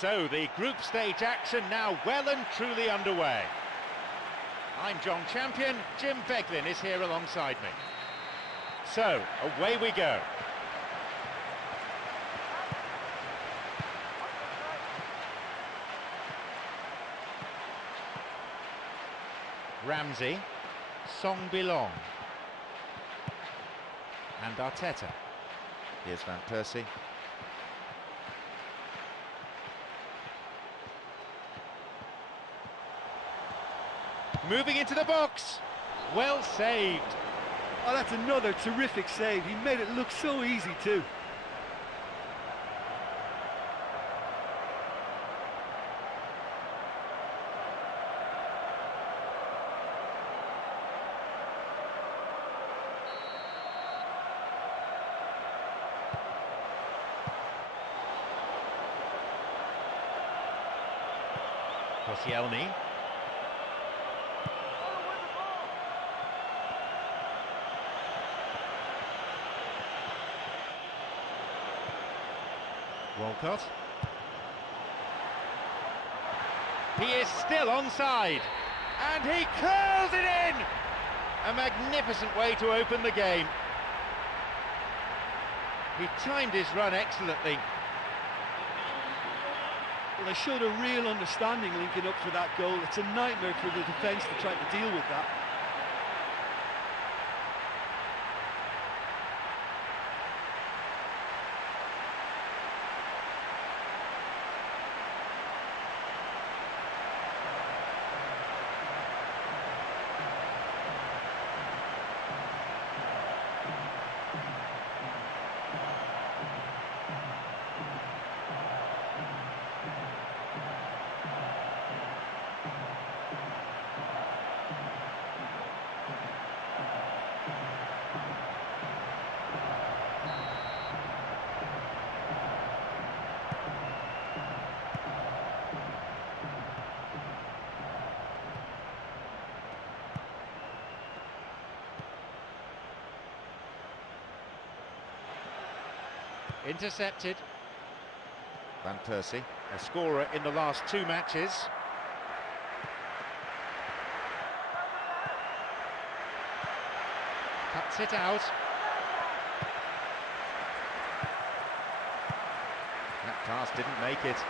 So the group stage action now well and truly underway. I'm John Champion, Jim Beglin is here alongside me. So, away we go. Ramsey, Song Bilong, and Arteta. Here's Van Persie. Moving into the box. Well saved. Oh, that's another terrific save. He made it look so easy too. Koscielny. Walcott. He is still onside, and he curls it in! A magnificent way to open the game. He timed his run excellently. Well, they showed a real understanding linking up for that goal. It's a nightmare for the defence to try to deal with that. Intercepted. Van Persie, a scorer in the last 2 matches. Cuts it out. That pass didn't make it.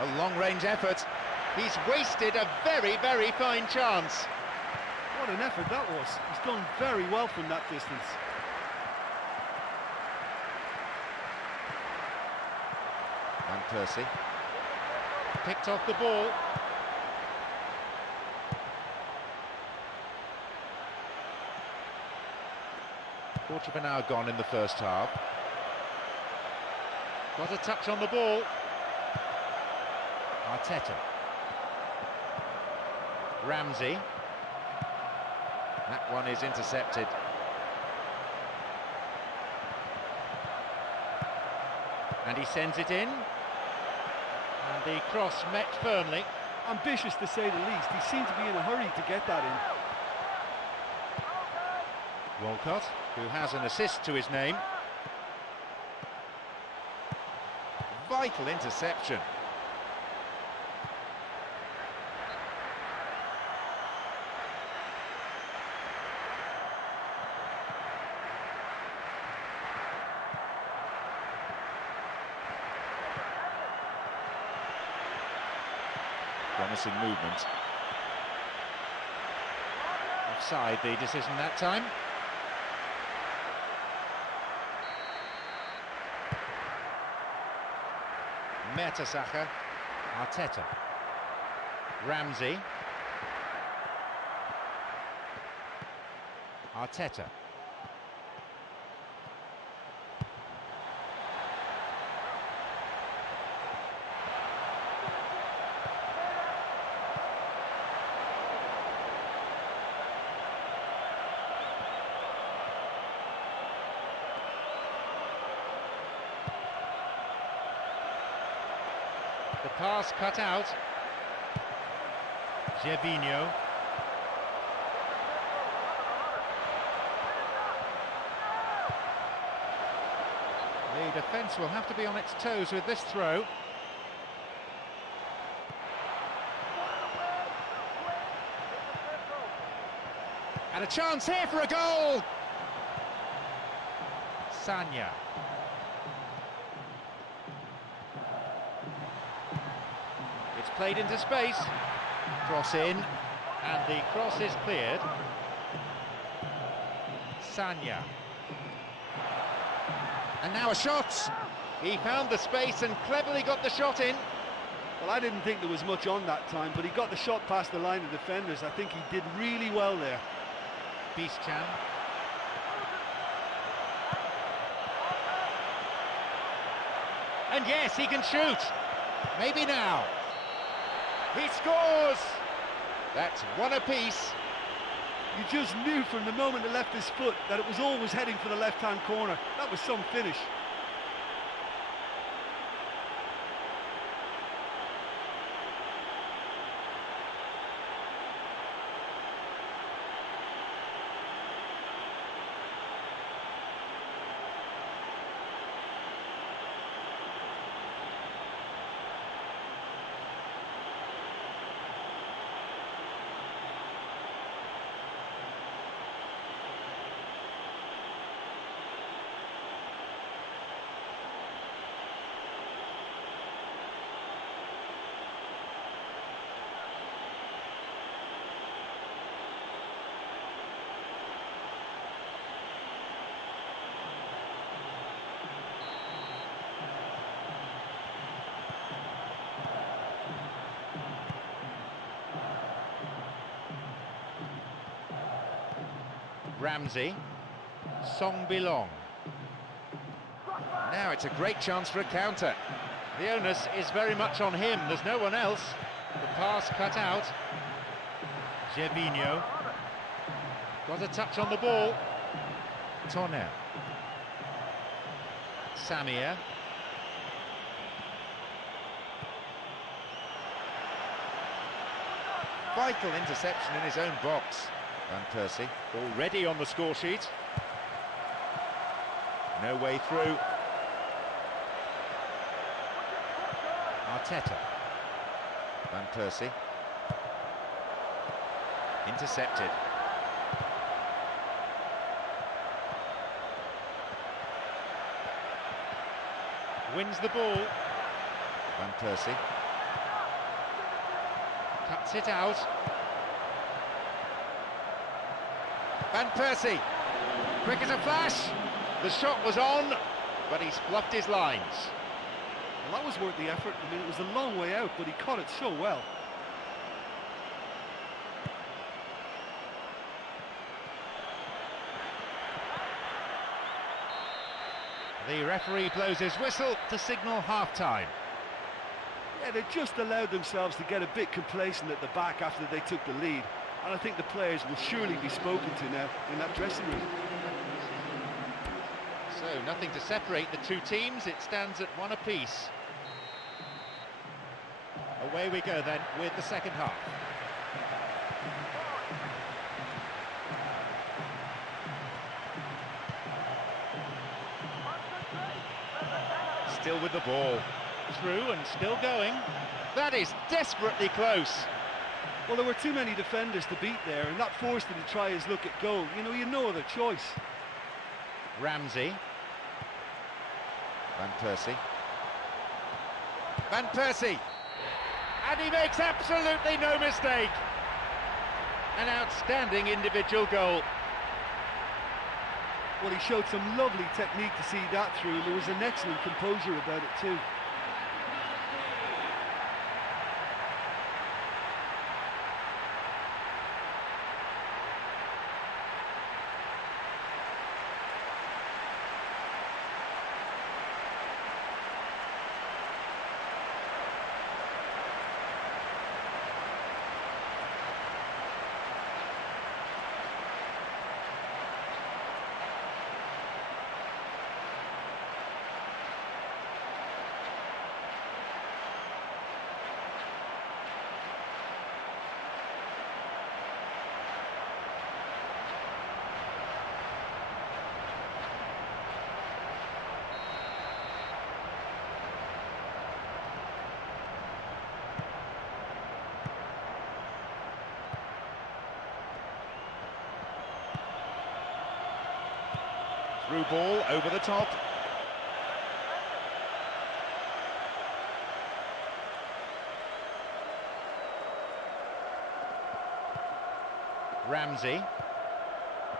A long-range effort. He's wasted a very, very fine chance. What an effort that was. He's done very well from that distance. Van Persie picked off the ball. Quarter of an hour gone in the first half. Got a touch on the ball. Arteta. Ramsey. That one is intercepted. And he sends it in. And the cross met firmly. Ambitious to say the least. He seemed to be in a hurry to get that in. Walcott, who has an assist to his name. Vital interception. Promising movement. Offside the decision that time. Mertesacker, Arteta, Ramsey, Arteta. The pass cut out. Gervinho. The defence will have to be on its toes with this throw. And a chance here for a goal! Sanya. It's played into space. Cross in, and the cross is cleared. Sanya. And now a shot! He found the space and cleverly got the shot in. Well, I didn't think there was much on that time, but he got the shot past the line of defenders. I think he did really well there. Beast-Chan. And yes, he can shoot. Maybe now. He scores! That's one apiece. You just knew from the moment it left his foot that it was always heading for the left-hand corner. That was some finish. Ramsey, Song Bilong. Now it's a great chance for a counter. The onus is very much on him, there's no one else. The pass cut out. Gervinho. Got a touch on the ball. Tonner. Samir. Vital interception in his own box. Van Persie already on the score sheet. No way through. Arteta. Van Persie. Intercepted. Wins the ball. Van Persie. Cuts it out. Van Persie, quick as a flash. The shot was on, but he's fluffed his lines. Well, that was worth the effort. I mean, it was a long way out, but he caught it so well. The referee blows his whistle to signal half-time. Yeah, they just allowed themselves to get a bit complacent at the back after they took the lead. And I think the players will surely be spoken to now in that dressing room. So nothing to separate the two teams, it stands at one apiece. Away we go then with the second half. Still with the ball. Through and still going. That is desperately close. Well, there were too many defenders to beat there, and that forced him to try his look at goal. You know, you no other choice. Ramsey. Van Persie. Van Persie. And he makes absolutely no mistake. An outstanding individual goal. Well, he showed some lovely technique to see that through. There was an excellent composure about it too. Through ball over the top. Ramsey.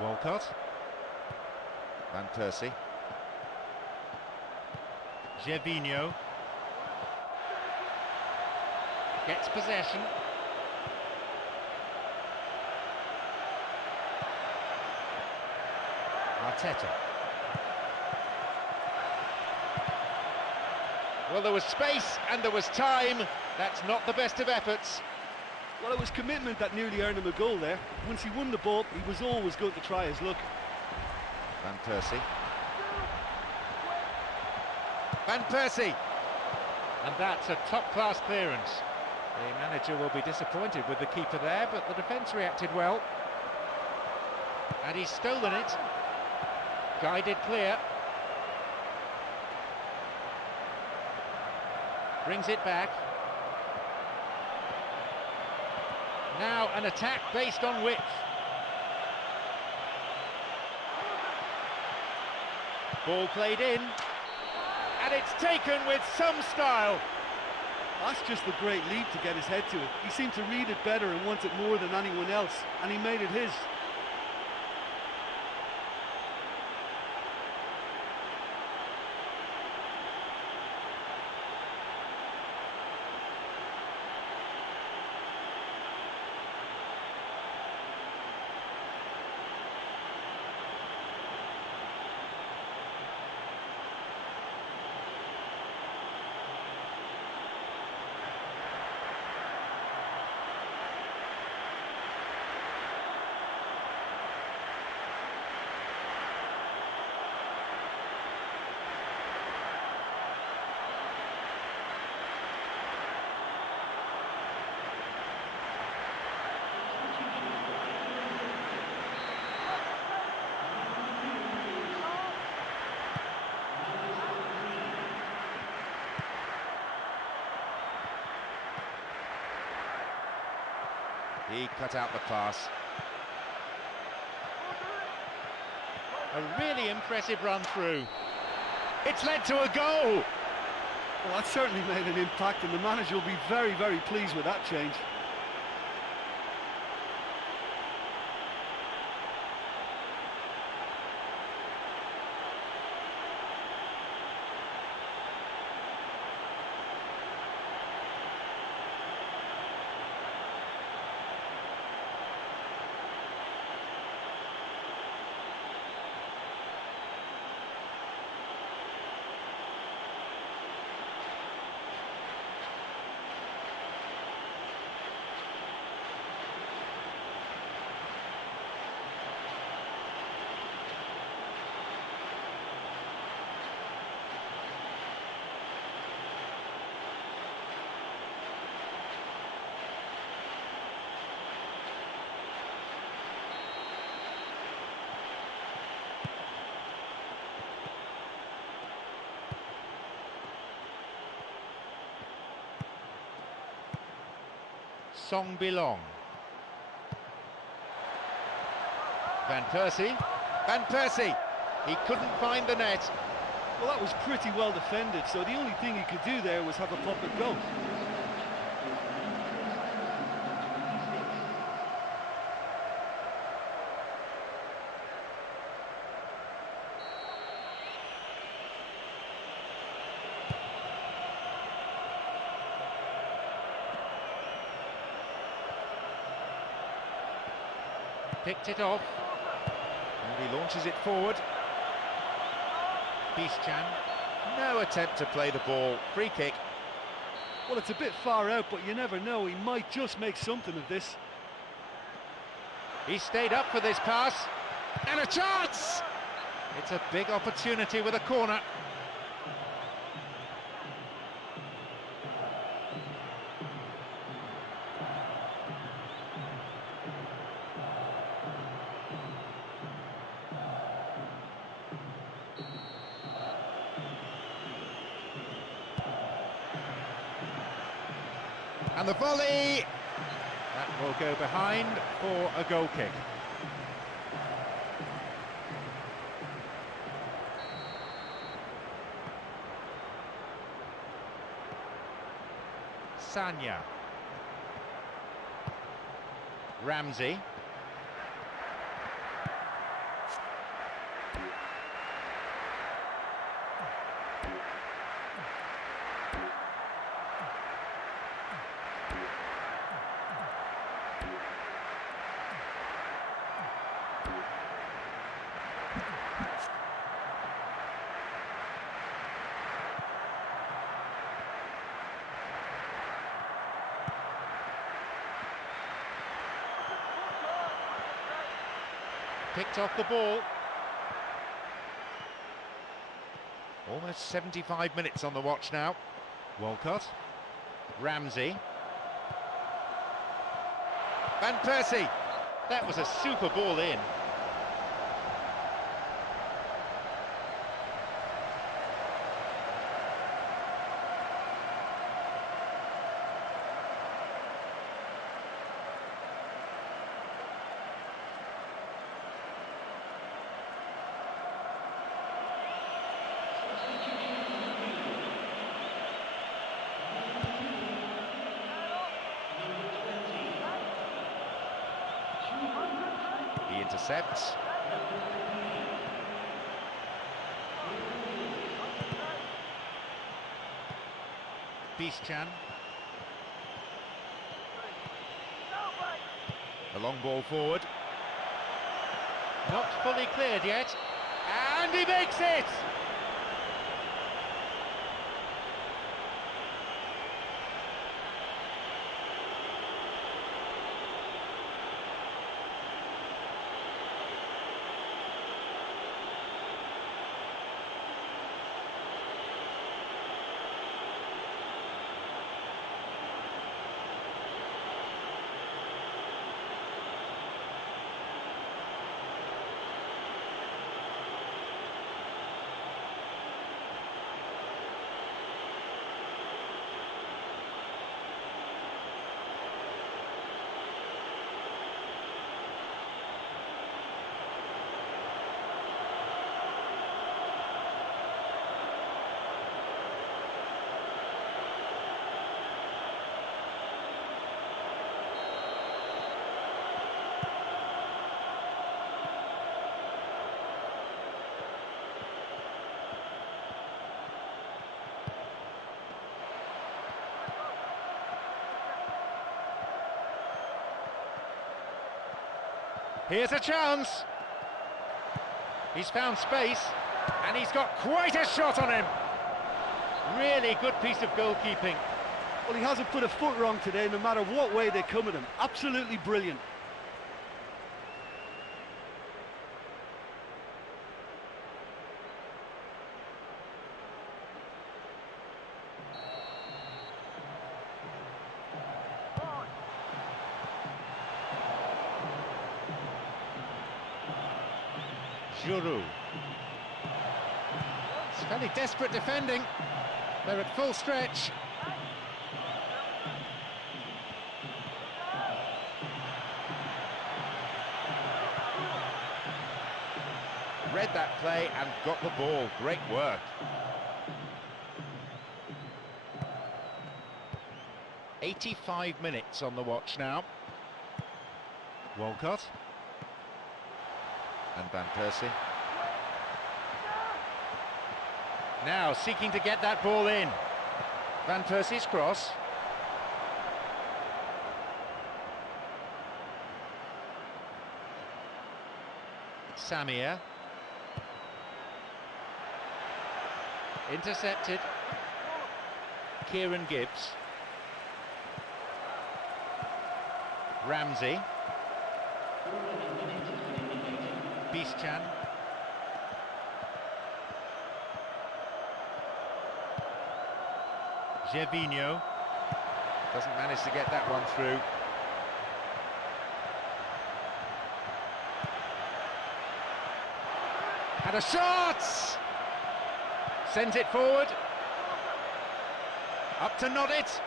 Walcott. Van Persie. Gervinho. Gets possession. Arteta. Well, there was space and there was time. That's not the best of efforts. Well, it was commitment that nearly earned him a goal there. Once he won the ball, he was always going to try his luck. Van Persie. Van Persie! And that's a top-class clearance. The manager will be disappointed with the keeper there, but the defence reacted well. And he's stolen it. Guided clear. Brings it back. Now an attack based on width. Ball played in. And it's taken with some style. That's just a great leap to get his head to it. He seemed to read it better and want it more than anyone else, and he made it his. He cut out the pass. A really impressive run through. It's led to a goal! Well, that certainly made an impact, and the manager will be very, very pleased with that change. Song Belong. Van Persie. Van Persie! He couldn't find the net. Well, that was pretty well defended, so the only thing he could do there was have a pop and go. Picked it off, and he launches it forward. Bischan, no attempt to play the ball, free kick. Well, it's a bit far out, but you never know, he might just make something of this. He stayed up for this pass, and a chance! It's a big opportunity with a corner. And the volley, that will go behind for a goal kick. Sanya. Ramsey. Picked off the ball. Almost 75 minutes on the watch now. Walcott. Ramsey. Van Persie. That was a super ball in. He intercepts. Bischan. The long ball forward. Not fully cleared yet. And he makes it! Here's a chance. He's found space, and he's got quite a shot on him. Really good piece of goalkeeping. Well, he hasn't put a foot wrong today, no matter what way they come at him. Absolutely brilliant. Giroud. It's fairly desperate defending. They're at full stretch. Read that play and got the ball. Great work. "85 minutes on the watch now. Walcott. And Van Persie. Now seeking to get that ball in. Van Persie's cross. Samir. Intercepted. Kieran Gibbs. Ramsey. Bischan. Gervinho. Doesn't manage to get that one through. Had a shot! Sends it forward. Up to nod it.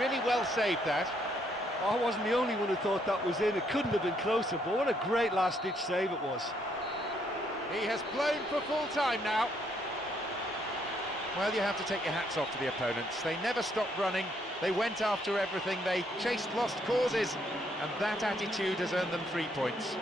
Really well saved that. Oh, I wasn't the only one who thought that was in. It couldn't have been closer, but what a great last-ditch save it was. He has blown for full time now. Well, you have to take your hats off to the opponents. They never stopped running, they went after everything, they chased lost causes, and that attitude has earned them 3 points.